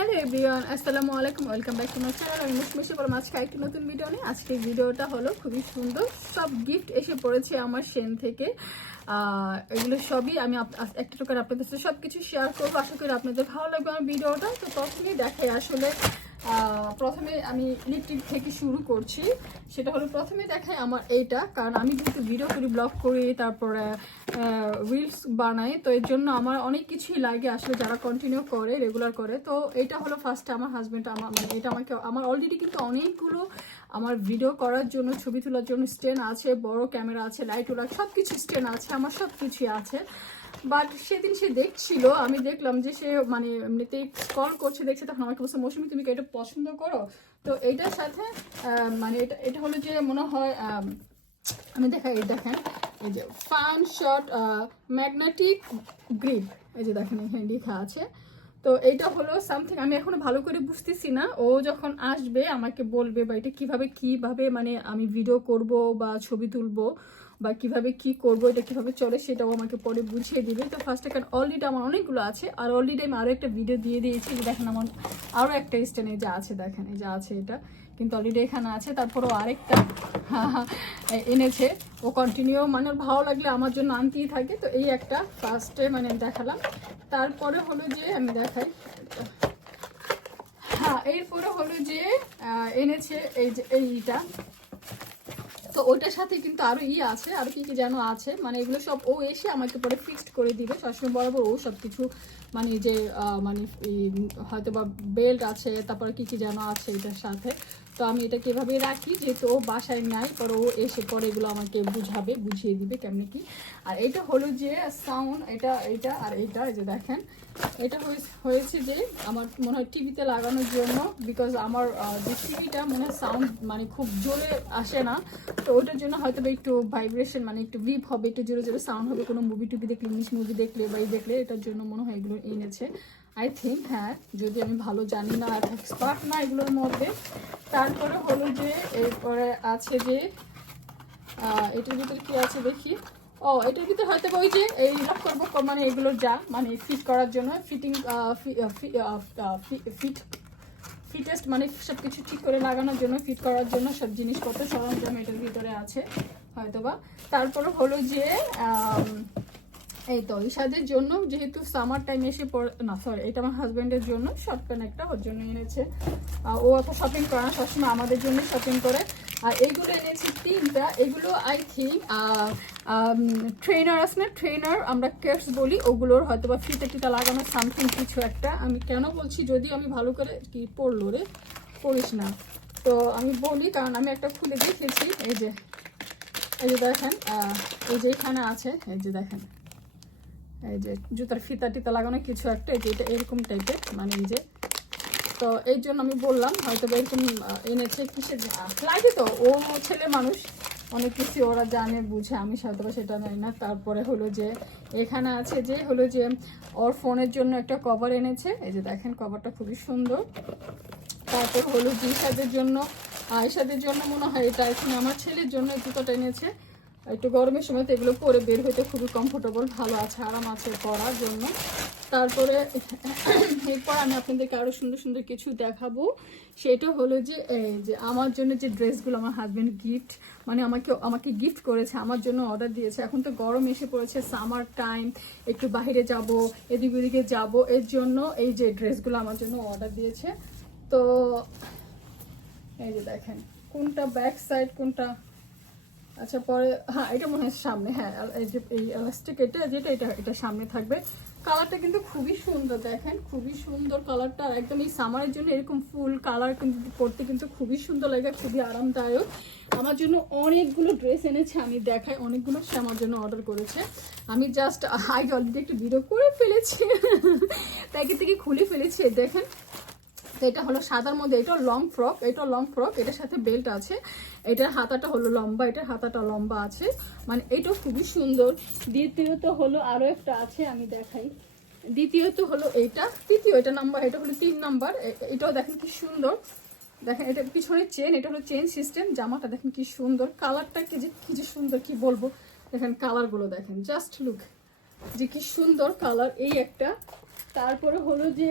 Hello everyone, আসসালামু আলাইকুম। Welcome back to my channel. আমি মুশমিশি বললাম আজকে একটি নতুন ভিডিও নিয়ে। আজকে ভিডিওটা হলো খুবই সুন্দর, সব গিফট এসে পড়েছে আমার সেন থেকে। এগুলো সবই আমি একটা করে আপনাদের সাথে সব কিছু শেয়ার করবো। আশা করি আপনাদের ভালো লাগবে আমার ভিডিওটা। তো প্রথমেই দেখাই, আসলে প্রথমে আমি ইলেকট্রিক থেকে শুরু করছি। সেটা হলো প্রথমে দেখাই আমার এইটা, কারণ আমি যেহেতু ভিডিও করি, ব্লগ করি, তারপরে রিলস বানাই, তো এর জন্য আমার অনেক কিছুই লাগে আসলে, যারা কন্টিনিউ করে, রেগুলার করে। তো এটা হলো ফার্স্টে আমার হাজব্যান্ড মানে এটা আমার অলরেডি কিন্তু অনেকগুলো আমার ভিডিও করার জন্য, ছবি তোলার জন্য স্ট্যান্ড আছে, বড় ক্যামেরা আছে, লাইট ওলা সব কিছু স্ট্যান্ড আছে, আমার সব কিছুই আছে। বাট সেদিন সে দেখছিল, আমি দেখলাম যে সে মানে এমনিতেই কল করছে, দেখছে, তখন আমাকে বলছে মৌসুমী তুমি কি এটা পছন্দ করো? তো এইটার সাথে মানে এটা হলো যে মনে হয় আমি দেখাই, এই দেখেন, এই যে ফান শট ম্যাগনেটিক গ্রিপ, এই যে দেখেন এখানে লেখা আছে। তো এইটা হলো সামথিং, আমি এখনো ভালো করে বুঝতেছি না। ও যখন আসবে আমাকে বলবে, বা এটা কিভাবে মানে আমি ভিডিও করব বা ছবি তুলবো, বা কিভাবে কি করব, এটা কিভাবে চলে, সেটাও আমাকে পরে বুঝিয়ে দিবে। তো ফার্স্ট কারণ অলরেডি আমার অনেকগুলো আছে, আর অলরেডি আমি আরও একটা ভিডিও দিয়ে দিয়েছি। দেখেন আমার আরও একটা স্ট্যান্ড এই যে আছে, দেখেন এই যে আছে, এটা কিন্তু অলরেডি এখানে আছে। তারপরেও আরেকটা এনেছে, ও কন্টিনিউ মানে ভালো লাগলে আমার জন্য আনতেই থাকে। তো এই একটা ফার্স্টে মানে দেখালাম। তারপরে হলো যে আমি দেখাই, এরপরে হলো যে এনেছে এই যে এইটা। তো ওইটার সাথে কিন্তু আরো আছে, আরো কি কি যেন আছে, মানে এগুলো সব ও এসে আমাকে পরে ফিক্সড করে দিবে সবসময় বরাবর। ও সব কিছু মানে যে মানে হয়তো বা বেল্ট আছে, তারপরে কি কি যেন আছে এটার সাথে। তো আমি এটা কিভাবে রাখি, যেহেতু ও বাসায় নাই, পরে ও এসে পরে এগুলো আমাকে বুঝিয়ে দিবে কেমনি কি। আর এটা হলো যে সাউন্ড, এটা আর এইটা, এই যে দেখেন, এটা হয়েছে যে আমার মনে হয় টিভিতে লাগানোর জন্য, বিকজ আমার যে টিভিটা মনে হয় সাউন্ড মানে খুব জোরে আসে না। তো ওইটার জন্য হয়তো একটু ভাইব্রেশন মানে একটু ভিপ হবে, একটু জোরে জোরে সাউন্ড হবে কোনো মুভি টুভি দেখলে, ইংলিশ মুভি দেখলে বা দেখলে, এটার জন্য মনে হয় এগুলো এনেছে আই থিঙ্ক। হ্যাঁ, যদি আমি ভালো জানি না, এক্সপার্ট না এগুলোর মধ্যে। তারপরে হলো যে এরপরে আছে যে এটার ভিতরে কি আছে দেখি। ও এটার ভিতরে হয়তো ওই যে এই লক করবো মানে এগুলোর যা মানে ফিট করার জন্য, ফিটেস্ট মানে সব কিছু ঠিক করে লাগানোর জন্য, ফিট করার জন্য সব জিনিসপত্র সরঞ্জাম এটার ভিতরে আছে হয়তোবা। তারপরে হলো যে এই তো ঈশাদের জন্য, যেহেতু সামার টাইম এসে না সরি, এটা আমার হাজব্যান্ডের জন্য শর্ট প্যান্ট একটা ওর জন্য এনেছে। ও এত শপিং করে না, সবসময় আমাদের জন্য শপিং করে। আর এইগুলো এনেছি তিনটা, এগুলো আই থিঙ্ক ট্রেনার আছে না, ট্রেনার আমরা কেটস বলি, ওগুলোর হয়তো বা ফিতা টিতা লাগানো সামথিং কিছু একটা। আমি কেন বলছি, যদি আমি ভালো করে কি পড়লো রে, পড়িস না তো আমি বলি, কারণ আমি একটা খুলে দেখেছি। এই যে দেখেন, এই যে এখানে আছে, এই যে দেখেন, এই যে জুতার ফিতা টিতা লাগানো কিছু একটা, এই যে এটা এরকম টাইপের মানে এই যে। তো এই জন্য আমি বললাম হয়তো এরকম এনেছে, কিসের লাগে। তো ও ছেলে মানুষ, অনেক কিছু ওরা জানে বুঝে, আমি হয়তো সেটা জানি না। তারপরে হলো যে এখানে আছে যে হলো যে ওর ফোনের জন্য একটা কভার এনেছে, এই যে দেখেন কভারটা খুবই সুন্দর। তারপর হলো যে ঈশাদের জন্য মনে হয় এটা, এখানে আমার ছেলের জন্য জুতোটা এনেছে। একটু গরমের সময় তো এগুলো পরে বের হইতে খুবই কমফোর্টেবল, ভালো আছে, আরাম আছে পরার জন্য। তারপরে এরপর আমি আপনাদেরকে আরও সুন্দর সুন্দর কিছু দেখাবো। সেটা হলো যে এই যে আমার জন্য যে ড্রেসগুলো আমার হাজব্যান্ড গিফট মানে আমাকে গিফট করেছে, আমার জন্য অর্ডার দিয়েছে। এখন তো গরম এসে পড়েছে, সামার টাইম, একটু বাইরে যাব, এদিক ওদিকে যাব, এর জন্য এই যে ড্রেসগুলো আমার জন্য অর্ডার দিয়েছে। তো এই যে দেখেন কোনটা ব্যাক সাইড, কোনটা আচ্ছা পরে, হ্যাঁ এটা মনে হয় সামনে, হ্যাঁ এই যে এই এলাস্টিক এটা সামনে থাকবে। কালারটা কিন্তু খুবই সুন্দর, দেখেন খুবই সুন্দর কালারটা। আর একদম এই সামারের জন্য এরকম ফুল কালার কিন্তু পরতে কিন্তু খুবই সুন্দর লাগে, খুবই আরামদায়ক। আমার জন্য অনেকগুলো ড্রেস এনেছে, আমি দেখাই, অনেকগুলো সে আমার জন্য অর্ডার করেছে। আমি জাস্ট আগে অলরেডি একটু ভিডিও করে ফেলেছি, প্যাকেট থেকে খুলে ফেলেছি। দেখেন, তো এটা হলো সাদার মধ্যে, এটা লং ফ্রক, এটার সাথে বেল্ট আছে। এটার হাতাটা হলো লম্বা, এটার হাতাটা লম্বা আছে, মানে এটাও খুবই সুন্দর। দ্বিতীয়ত হলো আরো একটা আছে, আমি দেখাই। দ্বিতীয়ত হলো এটা, এটা নাম্বার, এটা হলো 3 নাম্বার। এটাও দেখেন কি সুন্দর, দেখেন এটা পিছনে চেন, এটা হলো চেন সিস্টেম। জামাটা দেখেন কি সুন্দর, কালারটা কি যে সুন্দর, কি বলবো। দেখেন কালারগুলো দেখেন, জাস্ট লুক যে কি সুন্দর কালার, এই একটা। তারপরে হলো যে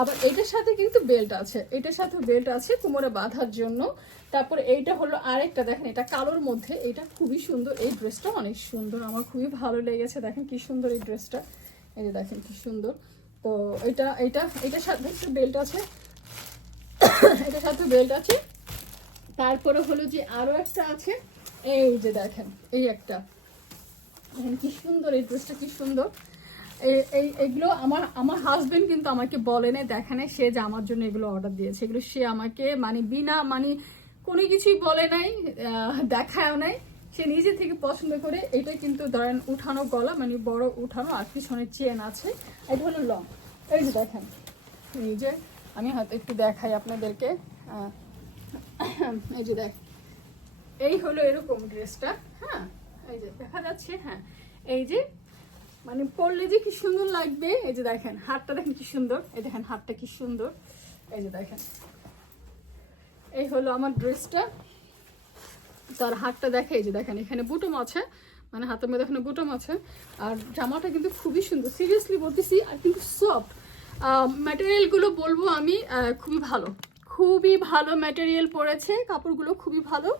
আবার এটার সাথে কিন্তু বেল্ট আছে, এটার সাথে বেল্ট আছে কোমরে বাঁধার জন্য। তারপরে এইটা হলো আরেকটা, দেখেন এটা কালোর মধ্যে, এটা খুবই সুন্দর, এই ড্রেসটা অনেক সুন্দর, আমার খুবই ভালো লেগেছে। দেখেন কি সুন্দর এই ড্রেসটা, এই যে দেখেন কি সুন্দর। তো এটার সাথে একটা বেল্ট আছে, এটার সাথে বেল্ট আছে। তারপরে হলো যে আরো একটা আছে, এই যে দেখেন এই একটা, দেখেন কি সুন্দর এই ড্রেসটা, কি সুন্দর। এগুলো আমার হাজবেন্ড কিন্তু আমাকে বলে না, দেখে না সে যে আমার জন্য এগুলো অর্ডার দিয়েছে, এগুলো সে আমাকে মানে বিনা মানে কোনো কিছুই বলে নাই, দেখায়ও নাই, সে নিজে থেকে পছন্দ করে। এটা কিন্তু ধরেন উঠানো গলা, মানে বড় উঠানো, আর পিছনে চেন আছে। এটা হলো লং, এই যে দেখেন, এই যে আমি হয়তো একটু দেখাই আপনাদেরকে, এই যে দেখ, এই হলো এরকম ড্রেসটা। হ্যাঁ, এই যে দেখা যাচ্ছে, হ্যাঁ এই যে মানে পরলে যে কি সুন্দর লাগবে। এই যে দেখেন হাতটা, দেখেন কি সুন্দর, এই দেখেন হাতটা কি সুন্দর, এই যে দেখেন এই হলো আমার ড্রেসটা। তার হাতটা দেখে, এই যে দেখেন এখানে বুটম আছে, মানে হাতের মধ্যে এখানে বুটম আছে। আর জামাটা কিন্তু খুবই সুন্দর, সিরিয়াসলি বলতেছি, আর কিন্তু সফট ম্যাটেরিয়ালগুলো বলবো আমি, খুবই ভালো, খুবই ভালো ম্যাটেরিয়াল পড়েছে, কাপড়গুলো খুবই ভালো,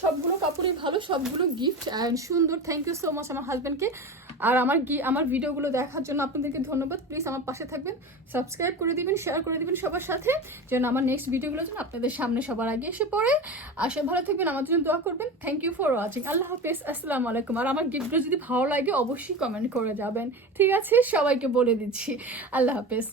সবগুলো কাপড়ই ভালো, সবগুলো গিফট অ্যান্ড সুন্দর। থ্যাংক ইউ সো মাচ আমার হাজব্যান্ডকে। আর আমার ভিডিওগুলো দেখার জন্য আপনাদেরকে ধন্যবাদ। প্লিজ আমার পাশে থাকবেন, সাবস্ক্রাইব করে দিবেন, শেয়ার করে দিবেন সবার সাথে, যেন আমার নেক্সট ভিডিওগুলো যেন আপনাদের সামনে সবার আগে এসে পড়ে। আর সব ভালো থাকবেন, আমার জন্য দোয়া করবেন। থ্যাংক ইউ ফর ওয়াচিং, আল্লাহ হাফেজ, আসসালামু আলাইকুম। আর আমার গিফটগুলো যদি ভালো লাগে অবশ্যই কমেন্ট করে যাবেন, ঠিক আছে? সবাইকে বলে দিচ্ছি, আল্লাহ হাফেজ।